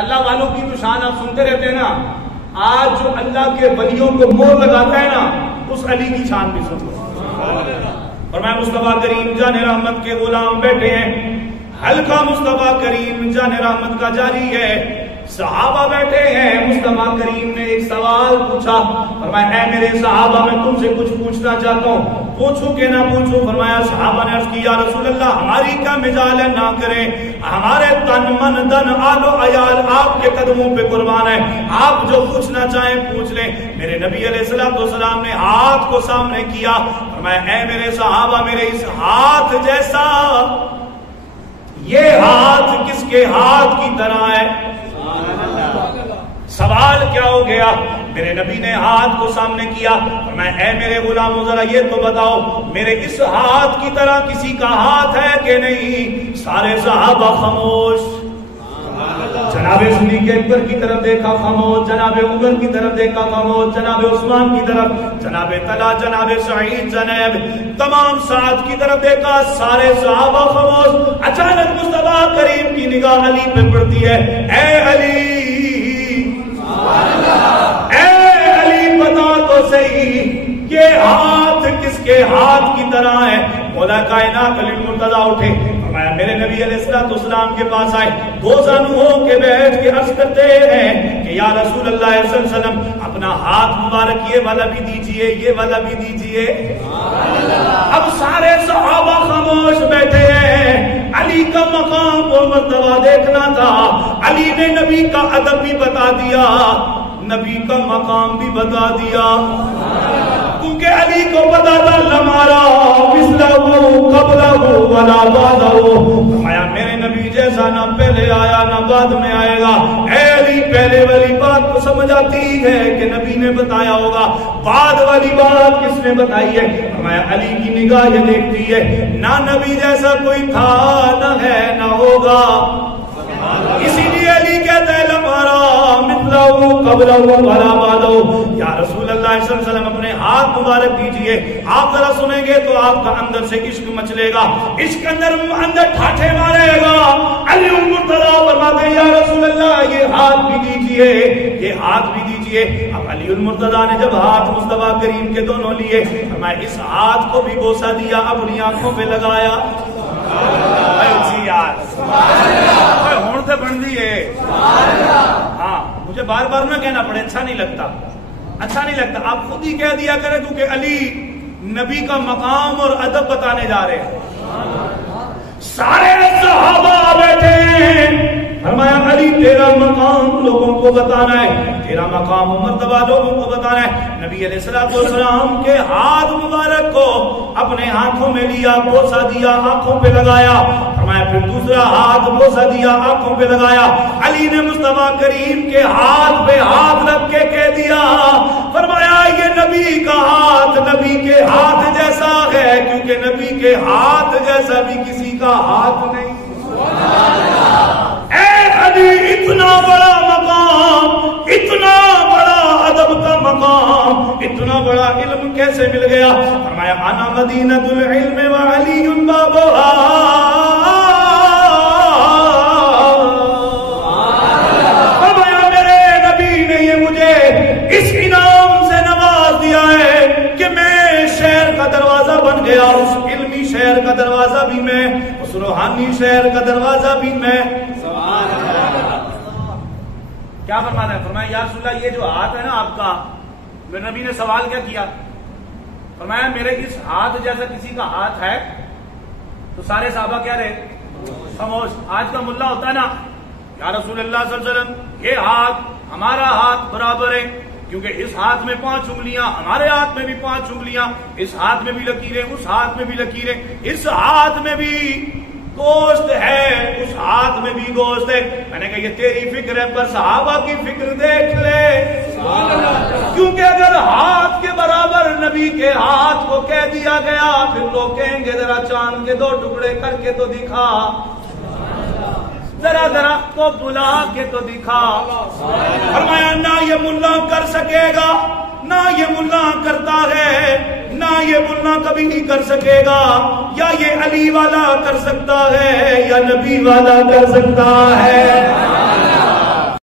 اللہ والوں کی تو شان آپ سنتے رہتے ہیں نا، آج جو اللہ کے ولیوں کو مور لگاتا ہے نا، اس علی کی شان بھی سنو۔ اور میں مصطفیٰ کریم جان رحمت کے غلام بیٹھے ہیں، حلقہ مصطفیٰ کریم جان رحمت کا جاری ہے، صحابہ بیٹھے ہیں، مصطفیٰ کریم نے ایک سوال پوچھا، فرمایا اے میرے صحابہ میں تم سے کچھ پوچھنا چاہتا ہوں، پوچھوں کہ نہ پوچھوں؟ فرمایا صحابہ نے عرض کی یا رسول اللہ ہماری کیا مجال ہے، نہ کریں، ہمارے تن من دن آل و عیال آپ کے قدموں پہ قربان ہے، آپ جو پوچھنا چاہیں پوچھ لیں۔ میرے نبی علیہ السلام نے ہاتھ کو سامنے کیا، فرمایا اے میرے صحابہ میرے اس ہاتھ جیسا یہ ہاتھ کس کے ہاتھ کی طرح ہے؟ سوال کیا ہو گیا؟ میرے نبی نے ہاتھ کو سامنے کیا، میں اے میرے غلاموں ذرا یہ تو بتاؤ میرے اس ہاتھ کی طرح کسی کا ہاتھ ہے کہ نہیں؟ سارے صحابہ خاموش، جناب صدیق اکبر کی طرف دیکھا خاموش، جناب عمر کی طرف دیکھا خاموش، جناب عثمان کی طرف، جناب طلحہ، جناب سعید، جناب تمام سعد کی طرف دیکھا، سارے صحابہ خاموش۔ اچانک مصطفیٰ کریم کی نگاہ علی پہ پڑتی ہے، اے علی، اے علی بتا تو صحیح یہ ہاتھ کس کے ہاتھ کی طرح ہے؟ مولا کائنات علی المرتضیٰ اٹھے، فرمایا میرے نبی علیہ السلام کے پاس آئے، دو زانوں کے بیٹھ کے عرض کرتے ہیں کہ یا رسول اللہ صلی اللہ علیہ وسلم اپنا ہاتھ مبارک یہ والا بھی دیجئے، یہ والا بھی دیجئے۔ اب سارے صحابہ خاموش بیٹھے ہیں، علی کا مقام و مرتبہ دیکھنا تھا، علی نے نبی کا ادب بھی بتا دیا، نبی کا مقام بھی بتا دیا، کیونکہ علی کو پتا تھا لمارا مثلہو قبلہو ولا بعدہو، فرمایا میرے نبی جیسا نہ پہلے آیا نہ بعد میں آئے گا۔ اے علی پہلے والی بات تو سمجھ آتی ہے کہ نبی نے بتایا ہوگا، بعد والی بات کس نے بتائی ہے؟ فرمایا علی کی نگاہ یہ دیکھتی ہے نہ نبی جیسا کوئی تھا نہ ہے نہ ہوگا، اسی لیے علی کہتا ہے لمارا مثلہو قبلہو ولا بعدہو۔ یا رسول اللہ صلی اللہ علیہ وسلم اپنے ہاتھ مبارک دیجئے، آپ ذرا سنیں گے تو آپ کا اندر سے عشق مچلے گا، عشق اندر ٹھاٹھے مارے گا۔ علی المرتضیٰ فرماتے ہیں یا رسول اللہ یہ ہاتھ بھی دیجئے، یہ ہاتھ بھی دیجئے۔ اب علی المرتضیٰ نے جب ہاتھ مصطفیٰ کریم کے دونوں لیے، فرمایا اس ہاتھ کو بھی بوسہ دیا، اپنی آنکھوں پہ لگایا۔ ہون سے بن دی ہے، ہاں مجھے بار بار نہ کہنا پڑے، اچھا نہیں لگتا، اچھا نہیں لگتا، آپ خود ہی کہہ دیا کریں کیونکہ علی نبی کا مقام اور ادب بتانے جا رہے ہیں۔ سارے صحابہ بیٹھے ہیں، فرمایا علی تیرا مقام لوگوں کو بتانا ہے، تیرا مقام و مرتبہ لوگوں کو بتانا ہے۔ نبی علیہ السلام کے ہاتھ مبارک کو اپنے ہاتھوں میں لیا، بوسہ دیا، آنکھوں پہ لگایا، فرمایا پھر دوسرا ہاتھ بوسہ دیا، آنکھوں پہ لگایا۔ علی نے مصطفیٰ کریم کے ہاتھ پہ ہاتھ رکھ کے کہہ دیا، فرمایا یہ نبی کا ہاتھ نبی کے ہاتھ جیسا ہے، کیونکہ نبی کے ہاتھ جیسا بھی کسی کا ہاتھ نہیں۔ اے علی اتنا بڑا مقام، اتنا بڑا ادب کا مقام، اتنا بڑا علم کیسے مل گیا؟ فرمایا انا مدینۃ العلم وعلی بابھا، فرمایا میرے نبی نے یہ مجھے اس انعام سے نواز دیا ہے کہ میں شہر کا دروازہ بن گیا، اس علمی شہر کا دروازہ بھی میں، اس روحانی شہر کا دروازہ بھی میں۔ کیا فرمانا ہے؟ فرمایا یا رسول اللہ یہ جو ہاتھ ہے نا آپ کا، میرے نبی نے سوال کیا کیا؟ فرمایا میرے اس ہاتھ جیسا کسی کا ہاتھ ہے؟ تو سارے صحابہ کیا رہے؟ خاموش۔ آج کا ملا ہوتا ہے نا، یا رسول اللہ صلی اللہ علیہ وسلم یہ ہاتھ ہمارا ہاتھ برابر ہے، کیونکہ اس ہاتھ میں 5 انگلیاں، ہمارے ہاتھ میں بھی 5 انگلیاں، اس ہاتھ میں بھی لکیریں، اس ہاتھ میں بھی لکیریں، اس ہاتھ میں بھی گوشت ہے، اس ہاتھ میں بھی گوشت ہے۔ میں نے کہا یہ تیری فکر ہے، پر صحابہ کی فکر دیکھ لے، کیونکہ اگر ہاتھ کے برابر نبی کے ہاتھ کو کہہ دیا گیا، پھر لوگ کہیں گے ذرا چاند کے 2 ٹکڑے کر کے تو دکھا، ذرا درخت کو بلا کے تو دکھا۔ فرمایا نہ یہ ملا کر سکے گا، نہ یہ ملا کرتا ہے، نہ یہ ملا کبھی نہیں کر سکے گا، یا یہ علی والا کر سکتا ہے یا نبی والا کر سکتا ہے۔